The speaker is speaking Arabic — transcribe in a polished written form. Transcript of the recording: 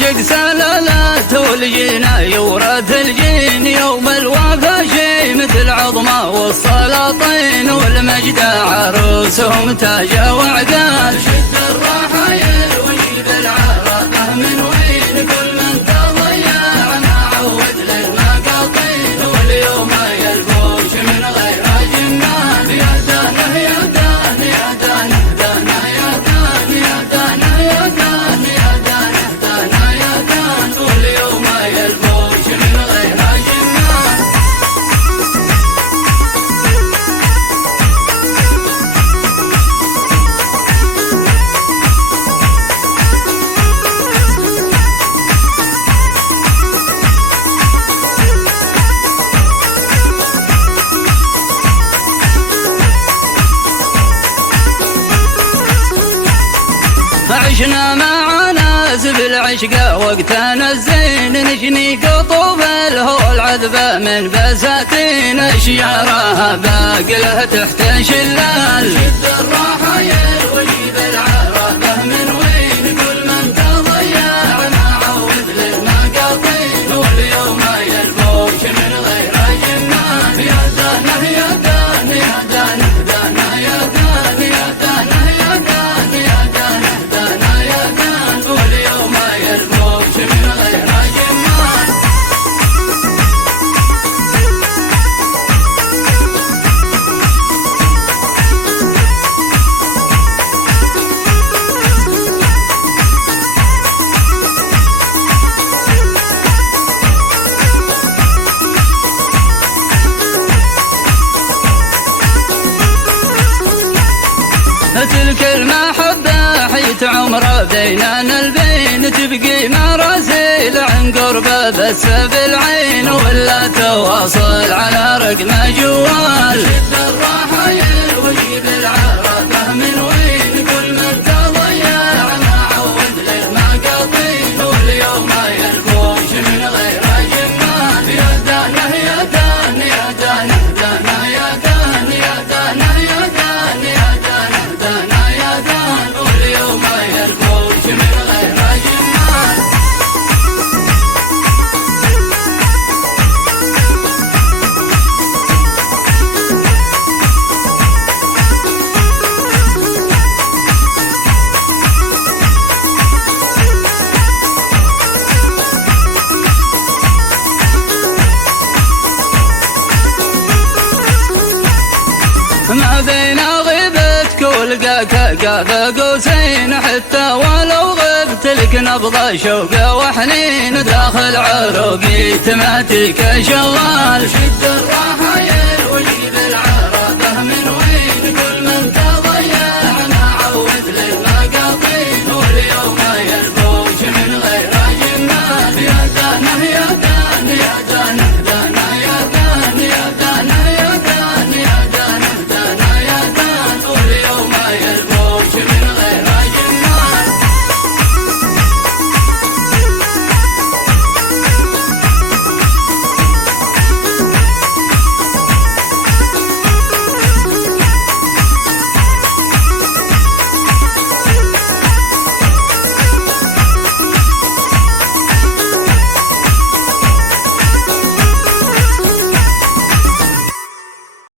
عاشق سلالات والجينا يورث الجين يوم الوفا شي مثل عظمه والسلاطين والمجد عروسهم تاج وعقال شد الرحايل وجيب العرفه من وين كل من تضيع ما عود للمقاطين واليوم يلفوش من غير جنان يا دانه يا دانه يا دانه دانه يا دانه يا دانه يا دانه يا دانه دانه يا دانه واليوم يلفوش من غير جنان عشنا مع ناس بالعشق وقتنا الزين نجني قطوف الهول عذبة من بساتين اشيارها باقلها تحت شلال شد الرحايل وجيب العرفه من وين كل من تضيع ما عود للمقاطين واليوم يلفوش من غير جنان يا دانه يا دانه يا دانه دانه يا دانه يا دانه يا دانه يا دانه دانه يا دانه واليوم يلفوش من غير جنان تلك المحبة حيت عمره بيننا البين تبقي مراسيل عن قربه بس بالعين ولا تواصل على رقم جوال شد الرحايل وجيب العرفه من وين كل من تضيع ما عود للمقاطين واليوم يلفوش من غير جنان يا دانه يا دانه يا دانه دانه يا دانه يا دانه يا دانه يا دانه دانه يا دانه واليوم يلفوش من غير جنان ما بين غيبتك ولقاك قاب قوسين حتى ولو غبت لك نبض شوق وحنين داخل عروقي تماتيك شغال شد الرحايل وجيب العرفه